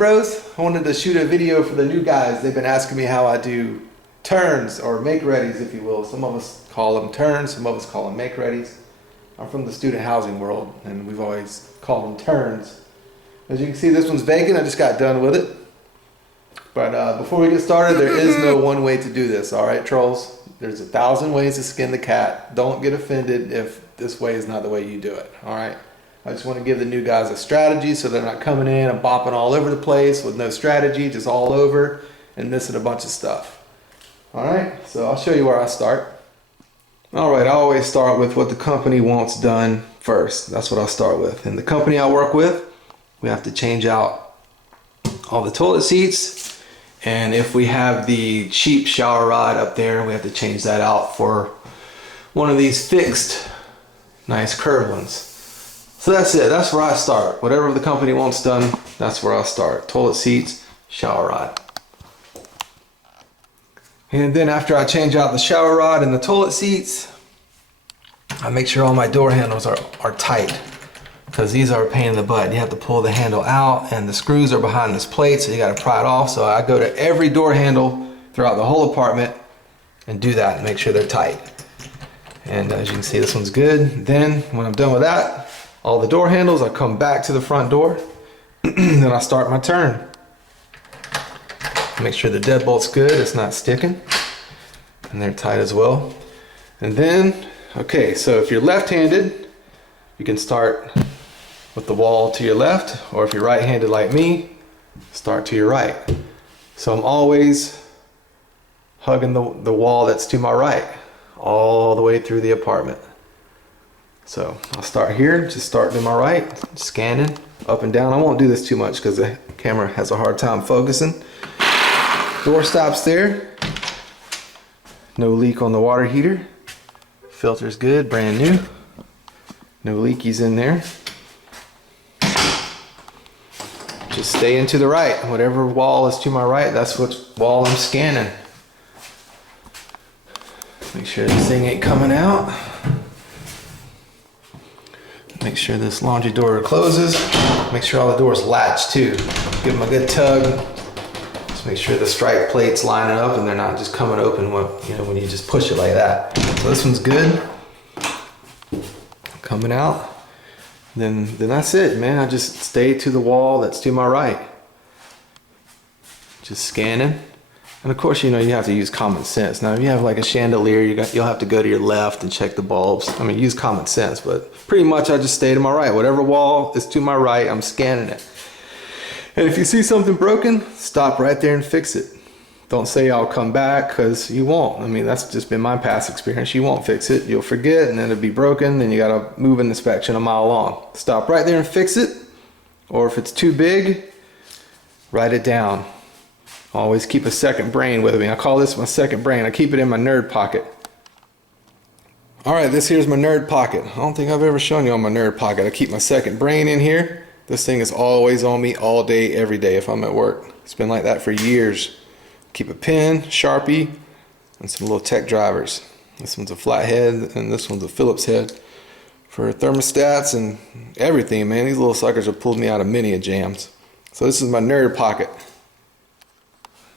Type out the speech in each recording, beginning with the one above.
bros. I wanted to shoot a video for the new guys. They've been asking me how I do turns or make readies, if you will. Some of us call them turns, some of us call them make readies. I'm from the student housing world and we've always called them turns. As you can see, this one's vacant. I just got done with it. But before we get started, there is no one way to do this. All right, trolls? There's 1,000 ways to skin the cat. Don't get offended if this way is not the way you do it. All right? I just want to give the new guys a strategy so they're not coming in and bopping all over the place with no strategy, just all over and missing a bunch of stuff. All right, so I'll show you where I start. All right, I always start with what the company wants done first. That's what I'll start with. And the company I work with, we have to change out all the toilet seats. And if we have the cheap shower rod up there, we have to change that out for one of these fixed, nice curved ones. So that's it, that's where I start. Whatever the company wants done, that's where I'll start. Toilet seats, shower rod. And then after I change out the shower rod and the toilet seats, I make sure all my door handles are tight, because these are a pain in the butt. You have to pull the handle out and the screws are behind this plate, so you gotta pry it off. So I go to every door handle throughout the whole apartment and do that and make sure they're tight. And as you can see, this one's good. Then when I'm done with that, all the door handles, I come back to the front door, then I start my turn. Make sure the deadbolt's good, it's not sticking, and they're tight as well. And then, okay, so if you're left-handed, you can start with the wall to your left, or if you're right-handed like me, start to your right. So I'm always hugging the wall that's to my right, all the way through the apartment. So I'll start here, just start to my right, scanning up and down. I won't do this too much because the camera has a hard time focusing. Door stops there. No leak on the water heater. Filter's good, brand new. No leakies in there. Just stay into the right. Whatever wall is to my right, that's what wall I'm scanning. Make sure this thing ain't coming out. Make sure this laundry door closes. Make sure all the doors latch too. Give them a good tug. Just make sure the strike plates lining up and they're not just coming open when you just push it like that. So this one's good. Coming out. Then that's it, man. I just stay to the wall that's to my right. Just scanning. And of course, you have to use common sense. Now, if you have like a chandelier, you'll have to go to your left and check the bulbs. I mean, use common sense, but pretty much I just stay to my right. Whatever wall is to my right, I'm scanning it. And if you see something broken, stop right there and fix it. Don't say I'll come back, because you won't. I mean, that's just been my past experience. You won't fix it. You'll forget, and then it'll be broken. Then you gotta move an inspection a mile long. Stop right there and fix it. Or if it's too big, write it down. Always keep a second brain with me. I call this my second brain. I keep it in my nerd pocket. All right, this here's my nerd pocket. I don't think I've ever shown you on my nerd pocket. I keep my second brain in here. This thing is always on me all day, every day if I'm at work. It's been like that for years. Keep a pen, Sharpie, and some little tech drivers. This one's a flathead and this one's a Phillips head for thermostats and everything, man. These little suckers have pulled me out of many a jams. So this is my nerd pocket.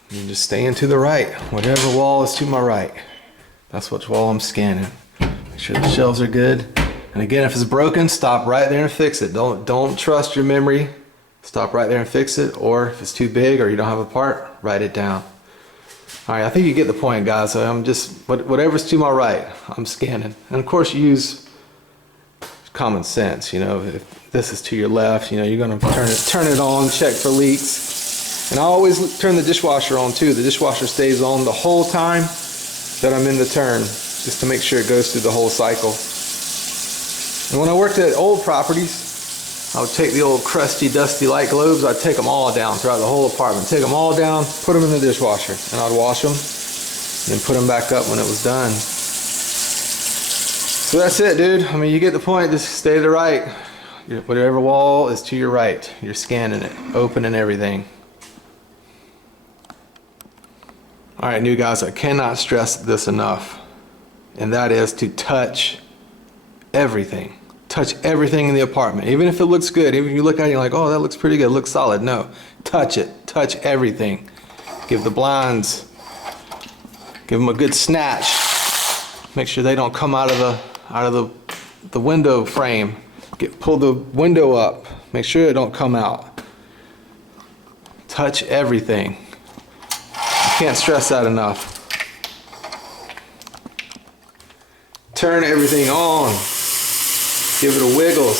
You just staying to the right. Whatever wall is to my right, that's which wall I'm scanning. Make sure the shelves are good. And again, if it's broken, stop right there and fix it. Don't trust your memory. Stop right there and fix it. Or if it's too big or you don't have a part, write it down. All right, I think you get the point, guys. So I'm just, whatever's to my right, I'm scanning. And of course, you use common sense. If this is to your left, you're gonna turn it on, check for leaks. And I always turn the dishwasher on too. The dishwasher stays on the whole time that I'm in the turn, just to make sure it goes through the whole cycle. And when I worked at old properties, I would take the old crusty, dusty light globes, I'd take them all down throughout the whole apartment. Take them all down, put them in the dishwasher, and I'd wash them, and then put them back up when it was done. So that's it, dude. I mean, you get the point, just stay to the right. Whatever wall is to your right, you're scanning it, opening everything. All right, new guys, I cannot stress this enough, and that is to touch everything. Touch everything in the apartment. Even if it looks good, even if you look at it, you're like, oh, that looks pretty good, it looks solid. No, touch it. Touch everything. Give the blinds, give them a good snatch. Make sure they don't come out of the window frame. Pull the window up. Make sure it don't come out. Touch everything. I can't stress that enough. Turn everything on. Give it a wiggle.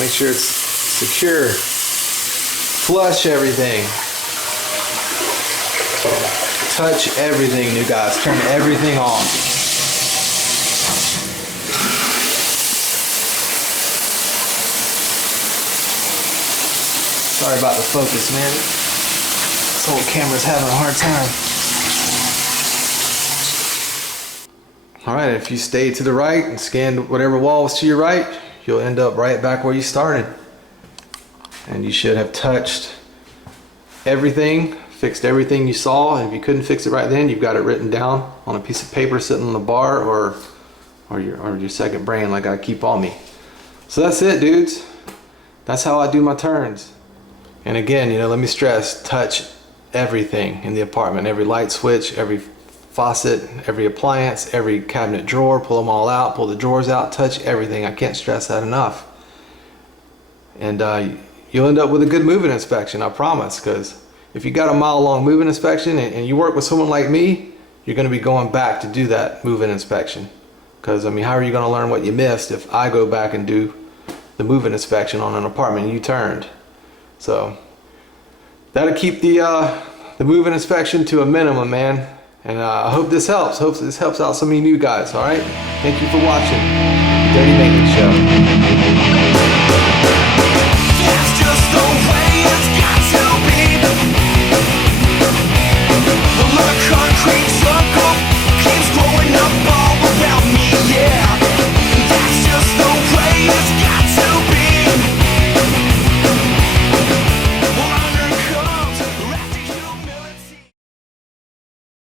Make sure it's secure. Flush everything. Touch everything, you guys. Turn everything on. Sorry about the focus, man. This old camera's having a hard time. Alright, if you stay to the right and scan whatever wall was to your right, you'll end up right back where you started. And you should have touched everything, fixed everything you saw. And if you couldn't fix it right then, you've got it written down on a piece of paper sitting on the bar or your second brain like I keep on me. So that's it, dudes. That's how I do my turns. And again, let me stress, touch everything in the apartment. Every light switch, every faucet, every appliance, every cabinet drawer, pull them all out, pull the drawers out, touch everything. I can't stress that enough. And you'll end up with a good moving inspection, I promise, because if you got a mile-long moving inspection and you work with someone like me, you're going to be going back to do that moving inspection. Because, how are you going to learn what you missed if I go back and do the moving inspection on an apartment you turned? So that'll keep the moving inspection to a minimum, man. And I hope this helps. Hope this helps out some of you new guys. All right. Thank you for watching the Dirty Maintenance Show.